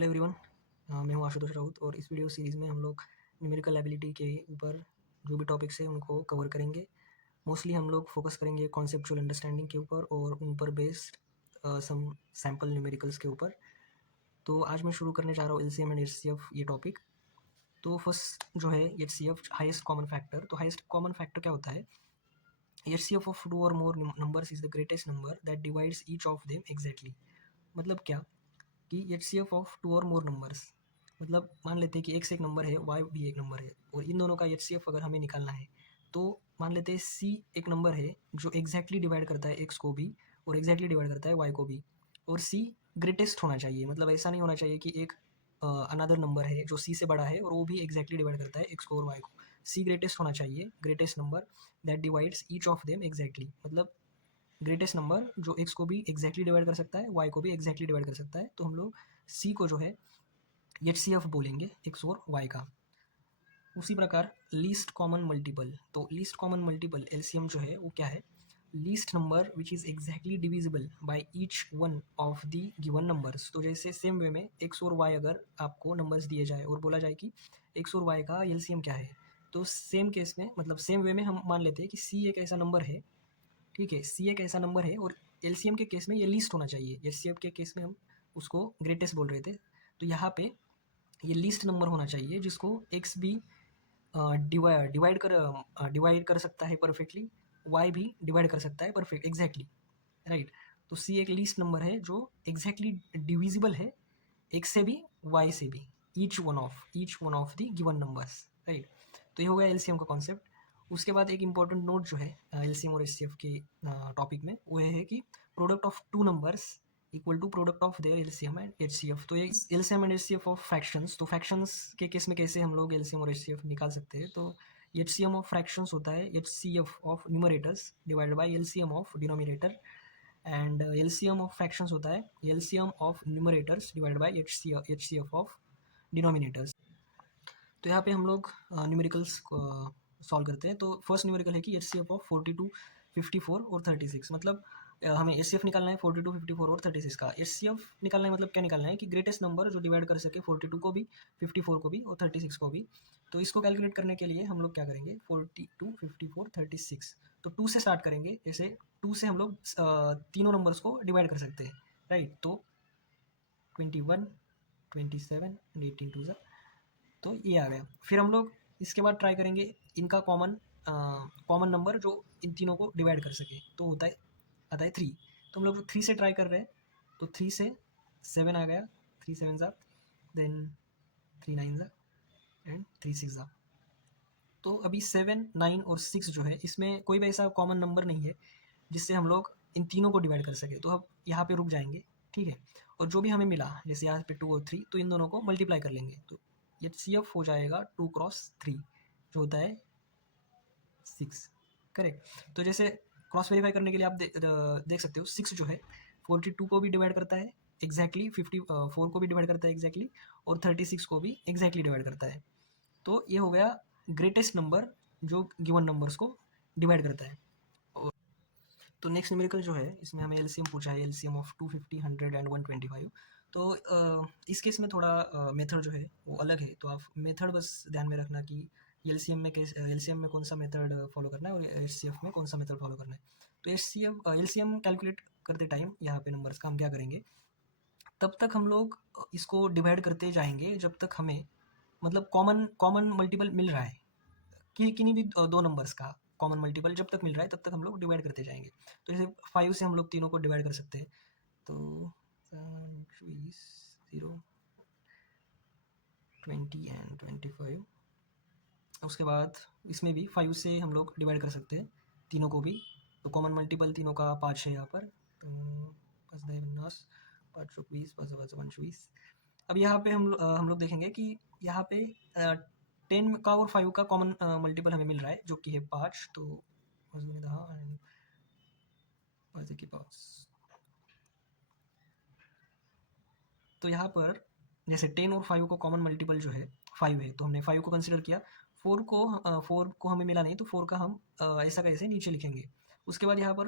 Hello everyone, मैं हूँ आशुतोष राउत और इस वीडियो सीरीज़ में हम लोग न्यूमेरिकल एबिलिटी के ऊपर जो भी टॉपिक्स हैं उनको कवर करेंगे। मोस्टली हम लोग फोकस करेंगे कॉन्सेप्चुअल अंडरस्टैंडिंग के ऊपर और उन पर बेस्ड सम सैम्पल न्यूमेरिकल्स के ऊपर। तो आज मैं शुरू करने जा रहा हूँ एलसीएम एंड एचसीएफ ये टॉपिक। तो फर्स्ट जो है एचसीएफ, हाईएस्ट कॉमन फैक्टर। तो हाईएस्ट कॉमन फैक्टर क्या होता है? एचसीएफ ऑफ 2 और मोर numbers is the greatest number that divides each of them exactly. मतलब क्या कि एचसीएफ ऑफ 2 और मोर नंबर्स, मतलब मान लेते हैं कि एक से एक नंबर है, वाई भी एक नंबर है और इन दोनों का एचसीएफ अगर हमें निकालना है तो मान लेते हैं सी एक नंबर है जो एग्जैक्टली डिवाइड करता है एक्स को भी और एग्जैक्टली डिवाइड करता है वाई को भी, और सी ग्रेटेस्ट होना चाहिए। मतलब ऐसा नहीं होना चाहिए कि एक अनदर नंबर है जो सी से बड़ा है और वो भी एग्जैक्टली डिवाइड करता है एक्स को और वाई को। सी ग्रेटेस्ट होना चाहिए, greatest number that divides each of them exactly. मतलब ग्रेटेस्ट नंबर जो एक्स को भी एग्जैक्टली डिवाइड कर सकता है, वाई को भी एग्जैक्टली डिवाइड कर सकता है। तो हम लोग सी को जो है एचसीएफ बोलेंगे एक्स और वाई का। उसी प्रकार लीस्ट कॉमन मल्टीपल, तो लीस्ट कॉमन मल्टीपल एलसीएम जो है वो क्या है? Least number which is exactly divisible by each one of the given numbers. तो जैसे सेम वे में एक्स और वाई अगर आपको नंबर्स दिए जाए और बोला जाए कि एक्स और वाई का एलसीएम क्या है, तो सेम केस में, मतलब सेम वे में हम मान लेते हैं कि सी एक ऐसा नंबर है, ठीक है, सी एक ऐसा नंबर है और एलसीएम के केस में ये लीस्ट होना चाहिए। एचसीएफ के केस में हम उसको ग्रेटेस्ट बोल रहे थे, तो यहाँ पे ये लीस्ट नंबर होना चाहिए जिसको एक्स भी डिवाइड कर सकता है परफेक्टली, वाई भी डिवाइड कर सकता है परफेक्ट एग्जैक्टली, राइट। तो सी एक लीस्ट नंबर है जो एग्जैक्टली डिविजिबल है एक्स से भी वाई से भी, each one of the given numbers, right. तो ये हो गया एलसीएम का कॉन्सेप्ट। उसके बाद एक इंपॉर्टेंट नोट जो है एलसीएम और एचसीएफ के टॉपिक में, वो है कि product of two numbers equal to product of their LCM and HCF. तो ये LCM and HCF of fractions, तो फ्रैक्शंस के केस में कैसे हम लोग एलसीएम और एचसीएफ निकाल सकते हैं? तो एचसीएम ऑफ फ्रैक्शंस होता है HCF of numerators divided by LCM of denominator, and LCM of fractions होता है LCM of numerators divided by HCF of denominators. तो यहाँ पे हम लोग न्यूमेरिकल्स सॉल्व करते हैं। तो फर्स्ट न्यूमेरिकल है कि एचसीएफ ऑफ 42, 54 और 36। मतलब हमें एचसीएफ निकालना है 42, 54 और 36 का। एचसीएफ निकालना है मतलब क्या निकालना है कि ग्रेटेस्ट नंबर जो डिवाइड कर सके 42 को भी, 54 को भी और 36 को भी। तो इसको कैलकुलेट करने के लिए हम लोग क्या करेंगे? 42, 54, 36, तो 2 से स्टार्ट करेंगे। जैसे 2 से हम लोग तीनों नंबर्स को डिवाइड कर सकते हैं, राइट। तो 21, 27 एंड 18 टू, तो ये आ गया। फिर हम लोग इसके बाद ट्राई करेंगे इनका कॉमन नंबर जो इन तीनों को डिवाइड कर सके, तो आता है 3। तो हम लोग 3 से ट्राई कर रहे हैं, तो 3 से 7 आ गया, 3 7 ज़ा, देन 3 9 ज़ा एंड 3 6 ज़ा। तो अभी 7, 9 और 6 जो है इसमें कोई भी ऐसा कॉमन नंबर नहीं है जिससे हम लोग इन तीनों को डिवाइड कर सके, तो अब यहाँ पे रुक जाएंगे, ठीक है। और जो भी हमें मिला, जैसे यहाँ पे 2 और 3, तो इन दोनों को मल्टीप्लाई कर लेंगे, तो एचसीएफ हो जाएगा 2 क्रॉस 3 जो होता है 6, करेक्ट। तो जैसे क्रॉस वेरीफाई करने के लिए आप देख सकते हो 6 जो है 42 को भी डिवाइड करता है एग्जैक्टली, 54 को भी डिवाइड करता है एग्जैक्टली और 36 को भी एग्जैक्टली डिवाइड करता है। तो ये हो गया ग्रेटेस्ट नंबर जो गिवन नंबर्स को डिवाइड करता है। तो नेक्स्ट न्यूमेरिकल जो है इसमें हमें एलसीएम पूछा है, एलसीएम ऑफ 250, 100 एंड 125। तो इस केस में थोड़ा मेथड जो है वो अलग है, तो आप मेथड बस ध्यान में रखना कि एलसीएम में कौन सा मेथड फॉलो करना है और एचसीएफ में कौन सा मेथड फॉलो करना है। तो एलसीएम कैलकुलेट करते टाइम यहाँ पे नंबर्स का हम क्या करेंगे, तब तक हम लोग इसको डिवाइड करते जाएंगे जब तक हमें, मतलब कॉमन कॉमन मल्टीपल मिल रहा है कि किन्हीं भी दो नंबर्स का कॉमन मल्टीपल जब तक मिल रहा है तब तक हम लोग डिवाइड करते जाएंगे। तो जैसे 5 से हम लोग तीनों को डिवाइड कर सकते हैं, तो 20, 20 एंड 25। उसके बाद इसमें भी 5 से हम लोग डिवाइड कर सकते हैं तीनों को भी, तो कॉमन मल्टीपल तीनों का 5 है यहाँ पर, तो 5 10 50, 5 20, 5 5 25। अब यहाँ पे हम लोग देखेंगे कि यहाँ पे 10 का और 5 का कॉमन मल्टीपल हमें मिल रहा है जो कि है 5, तो 5 दूनी 10 एंड 5 के पास। तो यहाँ पर जैसे 10 और 5 को कॉमन मल्टीपल जो है 5 है, तो हमने 5 को कंसिडर किया। 4 को हमें मिला नहीं, तो 4 का हम ऐसा कैसे नीचे लिखेंगे। उसके बाद यहाँ पर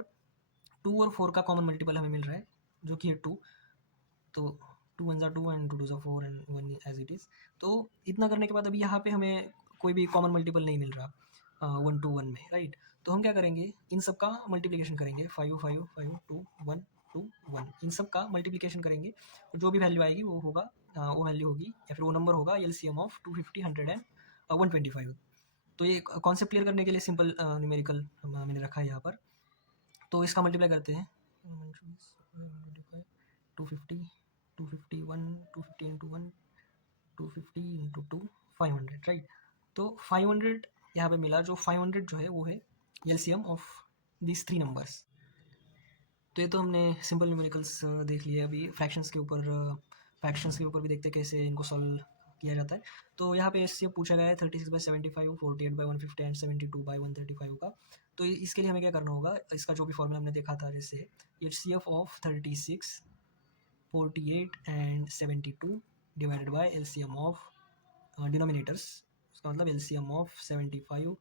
2 और 4 का कॉमन मल्टीपल हमें मिल रहा है जो कि है 2, तो 2 1 2 and 2 2 4 and 1 as it is. तो इतना करने के बाद अभी यहाँ पे हमें कोई भी कॉमन मल्टीपल नहीं मिल रहा 1 2 1 में, राइट। तो हम क्या करेंगे, इन सब का मल्टीप्लिकेशन करेंगे, 5 5 5 2 1 2 1, इन सब का मल्टीप्लिकेशन करेंगे। जो भी वैल्यू आएगी वो होगा, वो वैल्यू होगी या फिर वो नंबर होगा एलसीएम ऑफ 250 100 एंड 125। तो ये कॉन्सेप्ट क्लियर करने के लिए सिंपल न्यूमेरिकल मैंने रखा है यहाँ पर। तो इसका मल्टीप्लाई करते हैं, 250 250 1 250 इंटू 1 250 इंटू 2 500, राइट। तो 500 यहाँ पे मिला, जो 500 जो है वो है एलसीएम ऑफ दिस 3 नंबर्स। तो ये तो हमने सिंपल न्यूमेरिकल्स देख लिए। अभी फ्रैक्शंस के ऊपर भी देखते हैं कैसे इनको सॉल्व किया जाता है। तो यहाँ पे एच पूछा गया है 36/75, 48/150 एंड 72/135 का। तो इसके लिए हमें क्या करना होगा, इसका जो भी फॉर्मूला हमने देखा था, जैसे H of 36, 48 and 72 divided by LCM of denominators, उसका मतलब एलसीएम ऑफ 75,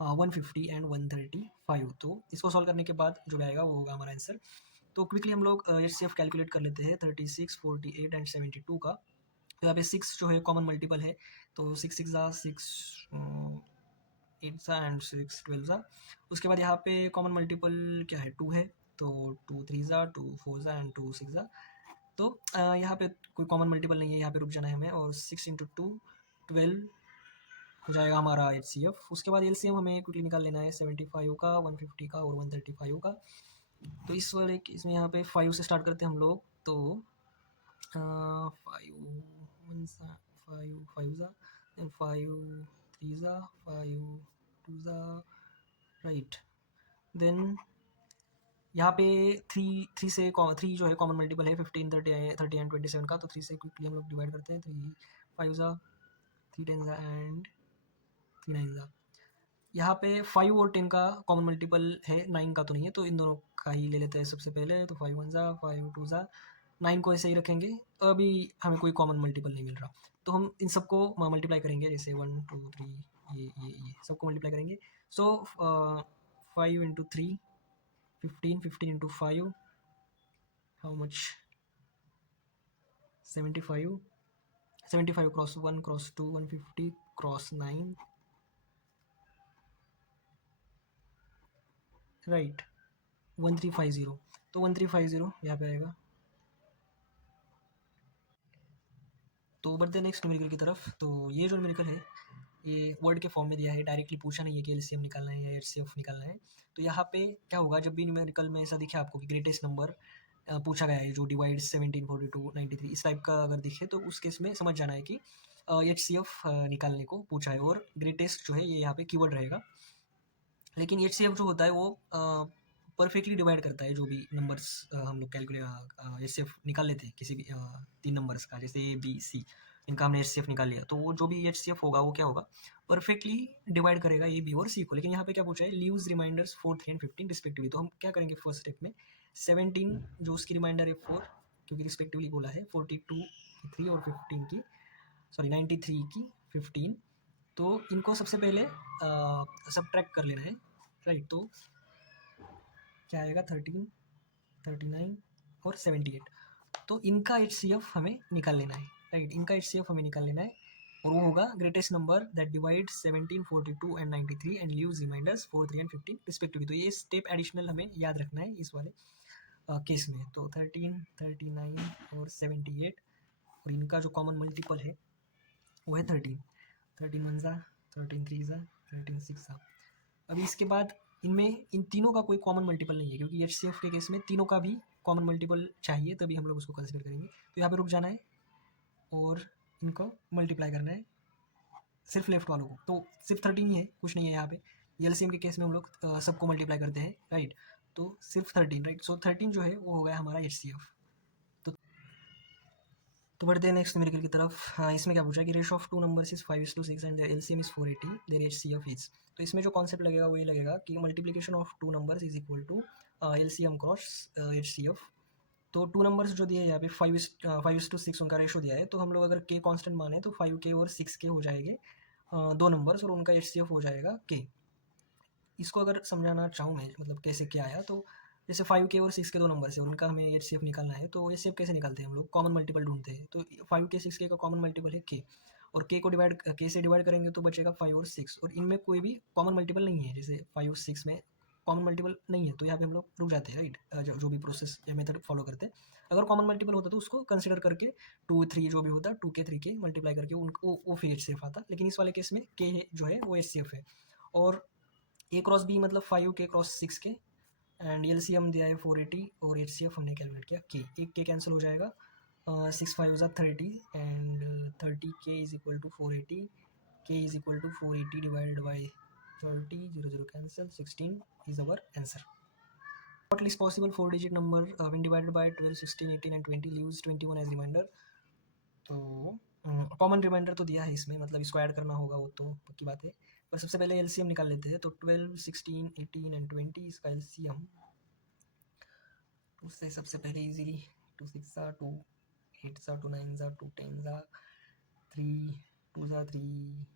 150 एंड 135। तो इसको सॉल्व करने के बाद जो आएगा वो होगा हमारा आंसर। तो क्विकली हम लोग एच कैलकुलेट कर लेते हैं 36, 48 एंड 72 का। तो यहाँ पे 6 जो है कॉमन मल्टीपल है, तो 6 6 ज़ा 6 8 ज़ा एंड 6 12 ज़ा। उसके बाद यहाँ पे कॉमन मल्टीपल क्या है, 2 है, तो 2 3 ज़ा 2 4 ज़ा एंड 2 6 ज़ा। तो यहाँ पे कोई कॉमन मल्टीपल नहीं है, यहाँ पे रुक जाना है हमें। और 6 इंटू 2 12 हो जाएगा हमारा एच। उसके बाद एलसीएम हमें क्विकली निकाल लेना है 75 का, 150 का और 135 का। तो इस वाले इसमें यहाँ पे 5 से स्टार्ट करते हैं हम लोग। तो 5 1 ज़ा 5 5 ज़ा, देन 5 3 ज़ा 5 2 ज़ा, राइट। देन यहाँ पे 3 से 3 जो है कॉमन मल्टीपल है 15 30 एंड 27 का। तो 3 से क्विकली हम लोग डिवाइड करते हैं, 3 5 ज़ा 3 10 ज़ा एंड 3 9 ज़ा। यहाँ पे 5 और 10 का कॉमन मल्टीपल है, 9 का तो नहीं है, तो इन दोनों का ही ले लेते हैं सबसे पहले। तो 5 1 ज़ा 5 2 ज़ा, 9 को ऐसे ही रखेंगे। अभी हमें कोई कॉमन मल्टीपल नहीं मिल रहा, तो हम इन सबको मल्टीप्लाई करेंगे, जैसे 1 2 3 ये सबको मल्टीप्लाई करेंगे। सो 5 into 3 15, 15 into 5 how much, 75, 75 cross 1 cross 2 150 cross 9, right, 1350। तो 1350 यहाँ पे आएगा। तो बढ़ते हैं नेक्स्ट न्यूमेरिकल की तरफ। तो ये जो न्यूमेरिकल है ये वर्ड के फॉर्म में दिया है, डायरेक्टली पूछा नहीं है कि एलसीएम निकालना है या एचसीएफ निकालना है। तो यहाँ पे क्या होगा, जब भी न्यूमेरिकल में ऐसा दिखे आपको कि ग्रेटेस्ट नंबर पूछा गया है जो डिवाइड 17 42 93 इस टाइप का अगर दिखे, तो उस केस में समझ जाना है कि एचसीएफ निकालने को पूछा है, और ग्रेटेस्ट जो है ये यहाँ पे कीवर्ड रहेगा। लेकिन एचसीएफ जो होता है वो परफेक्टली डिवाइड करता है जो भी नंबर्स हम लोग कैलकुलेट एचसीएफ निकाल लेते हैं किसी भी 3 नंबर्स का, जैसे ए बी सी, इनका हमने एचसीएफ निकाल लिया। तो वो जो भी एचसीएफ होगा वो क्या होगा, परफेक्टली डिवाइड करेगा ए बी और सी को। लेकिन यहाँ पे क्या पूछा है, लीव्स रिमाइंडर्स 4 3 एंड 15 रिस्पेक्टिवली। तो हम क्या करेंगे फर्स्ट स्टेप में, 17 जो उसकी रिमाइंडर है 4, क्योंकि रिस्पेक्टिवली बोला है, 42 की 3 और 15 की, सॉरी 93 की 15। तो इनको सबसे पहले सब्ट्रैक्ट कर लेना है, राइट। तो क्या आएगा, 13 39 और 78। तो इनका एचसीएफ हमें निकाल लेना है, राइट, इनका एचसीएफ हमें निकाल लेना है। और वो होगा greatest number that divide 17 42 and 93 and leaves remainders 4 3 and 15 respectively. तो ये स्टेप एडिशनल हमें याद रखना है इस वाले केस में। तो 13 39 और 78, और इनका जो कॉमन मल्टीपल है वो है 13, 13 1 ज़ा 13 3 ज़ा 13 6 ज़ा। अभी इसके बाद इनमें इन तीनों का कोई कॉमन मल्टीपल नहीं है, क्योंकि एचसीएफ के केस में तीनों का भी कॉमन मल्टीपल चाहिए, तभी हम लोग उसको कंसिडर करेंगे। तो यहाँ पे रुक जाना है और इनको मल्टीप्लाई करना है, सिर्फ लेफ्ट वालों को। तो सिर्फ 13 ही है, कुछ नहीं है यहाँ पे। एलसीएम के केस में हम लोग सबको मल्टीप्लाई करते हैं, राइट। तो सिर्फ 13, राइट। सो 13 जो है वो हो गया हमारा एचसीएफ। तो बढ़ते हैं नेक्स्ट न्यूमेरिकल की तरफ। हाँ, इसमें क्या पूछा है कि ratio of 2 numbers is 5:6 and their LCM is 480, their HCF is. तो इसमें जो कॉन्सेप्ट लगेगा वो ये लगेगा कि multiplication of 2 numbers is equal to LCM cross HCF. तो 2 नंबर्स जो दिए हैं यहाँ पे 5:6 उनका रेशो दिया है। तो हम लोग अगर के कांस्टेंट माने तो 5k और 6k हो जाएंगे 2 नंबर्स, और उनका एचसीएफ हो जाएगा k। इसको अगर समझाना चाहूँ मैं, मतलब कैसे क्या आया, तो जैसे 5K और 6K दो नंबर है, उनका हमें HCF निकालना है, तो HCF कैसे निकालते हैं हम लोग? कॉमन मल्टीपल ढूंढते हैं। तो 5K 6K का कॉमन मल्टीपल है K, और K को K से डिवाइड करेंगे तो बचेगा 5 और 6, और इनमें कोई भी कॉमन मल्टीपल नहीं है, जैसे 5 और 6 में कॉमन मल्टीपल नहीं है, तो यहाँ पे हम लोग रुक जाते हैं, राइट। जो भी प्रोसेस या मेथड फॉलो करते हैं, अगर कॉमन मल्टीपल होता तो उसको कंसिडर करके 2 3 जो भी होता 2K 3K मल्टीप्लाई करके उनको वो फिर HCF आता, लेकिन इस वाले केस में K जो है वो HCF है। और A क्रॉस B मतलब 5K cross 6K, and LCM दिया है 480, और HCF हमने कैलकुलेट किया K, एक K कैंसिल हो जाएगा, 6 5 ज़ा 30, and 30K is equal to 480, K is equal to 480 divided by 30, 0 0 cancel, 16 is our answer. What least possible 4-digit number when divided by 12, 16, 18 and 20 leaves 21 as remainder? तो common reminder तो दिया है इसमें, मतलब इसको ऐड करना होगा, वो तो पक्की बात है, पर सबसे पहले LCM निकाल लेते हैं। तो 12, 16, 18 एंड 20 इसका LCM उससे सबसे पहले इजीली 2 6 ज़ा 2 8 ज़ा 2 9 ज़ा 2 10 ज़ा 3 2 ज़ा 3,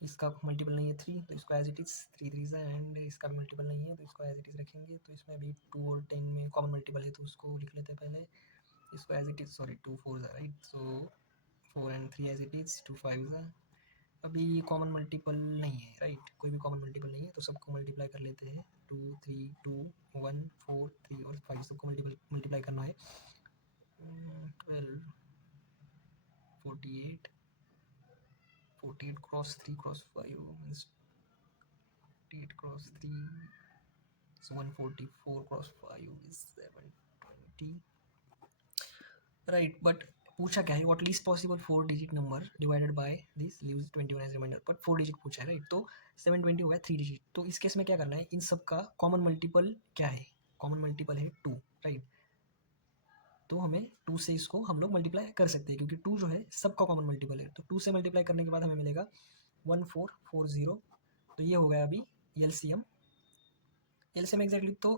इसका मल्टीपल नहीं है 3, तो इसको एज इट इज़ 3 3 ज़ा, एंड इसका भी मल्टीपल नहीं है तो इसको एज इट इज़ रखेंगे। तो इसमें अभी 2 और 10 में कॉमन मल्टीपल है, तो उसको लिख लेते हैं पहले, इसको एज इट इज़, सॉरी 2 4 ज़ा, right, so 4 and 3 as it is, 2 5 ज़ा, अभी कॉमन मल्टीपल नहीं है, राइट, कोई भी कॉमन मल्टीपल नहीं है, तो सबको मल्टीप्लाई कर लेते हैं, 2 3 2 1 4 3 और 5 सबको मल्टीप्लाई करना है। 12 48 48 cross 3 cross 5 means 48 cross 3, so 144 cross 5 is 720, right. But पूछा क्या है? What least possible 4-digit number divided by this leaves 21 as remainder, but 4 digit पूछा है, राइट। तो 720 हो गया 3 डिजिट, तो इस केस में क्या करना है? इन सब का कॉमन मल्टीपल क्या है? कॉमन मल्टीपल है 2, राइट। तो हमें 2 से इसको हम लोग मल्टीप्लाई कर सकते हैं, क्योंकि 2 जो है सबका कॉमन मल्टीपल है, तो 2 से मल्टीप्लाई करने के बाद हमें मिलेगा 1440। तो ये हो गया अभी LCM। LCM एग्जैक्टली तो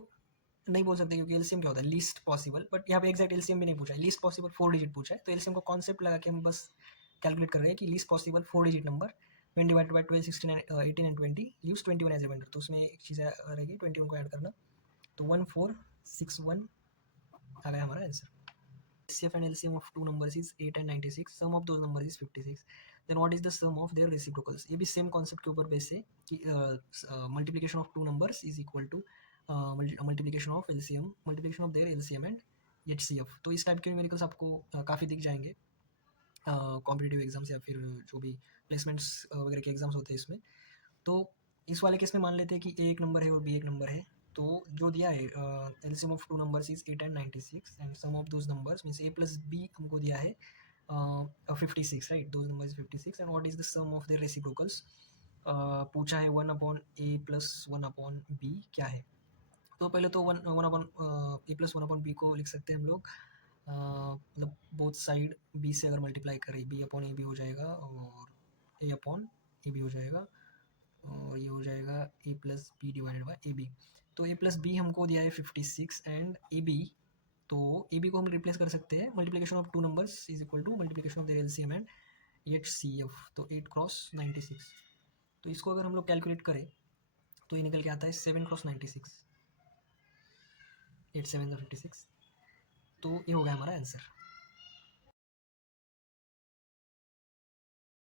नहीं बोल सकते, क्योंकि LCM क्या होता है? लीस्ट पॉसिबल, बट यहाँ पे एग्जैक्ट LCM भी नहीं पूछा है, लीस्ट पॉसिबल 4 डिजिट पूछा है, तो LCM को कॉन्सेप्ट लगा के हम बस कैलकुलेट कर रहे हैं कि least possible 4 digit number when divided by 12, 16, 18 and 20 leaves 21 as reminder. तो उसमें एक चीज़ रहेगी 21 को ऐड करना, तो 1461 आ गया हमारा answer. HCF and LCM of two numbers is 8 and 96. Sum of those numbers is 56. Then what is the sum of their reciprocals? ये भी सेम कॉन्सेप्ट के ऊपर बेस है कि multiplication of two numbers is equal to multiplication of LCM, multiplication of their LCM and HCF। तो इस type के numericals आपको काफ़ी दिख जाएंगे कॉम्पिटिटिव एग्जाम्स या फिर जो भी प्लेसमेंट्स वगैरह के एग्जाम्स होते हैं इसमें। तो इस वाले केस में मान लेते हैं कि A एक नंबर है और B एक नंबर है, तो जो दिया है LCM of two numbers is 8 and 96, and sum of those numbers means A plus B हमको दिया है 56, right, those numbers 56, and what is the sum of their reciprocals पूछा है 1/A प्लस 1/B क्या है? तो पहले तो 1/A प्लस 1/B को लिख सकते हैं हम लोग, मतलब बोथ साइड B से अगर मल्टीप्लाई करें B/AB हो जाएगा, और A/AB हो जाएगा, और ये हो जाएगा A plus B divided by AB। तो A प्लस बी हमको दिया है 56, एंड AB, तो AB को हम रिप्लेस कर सकते हैं, multiplication of two numbers is equal to multiplication of their LCM and HCF, तो 8 क्रॉस 96। तो इसको अगर हम लोग कैलकुलेट करें तो ये निकल के आता है 7 क्रॉस 96, 8 7 56, तो ये हो गया हमारा आंसर।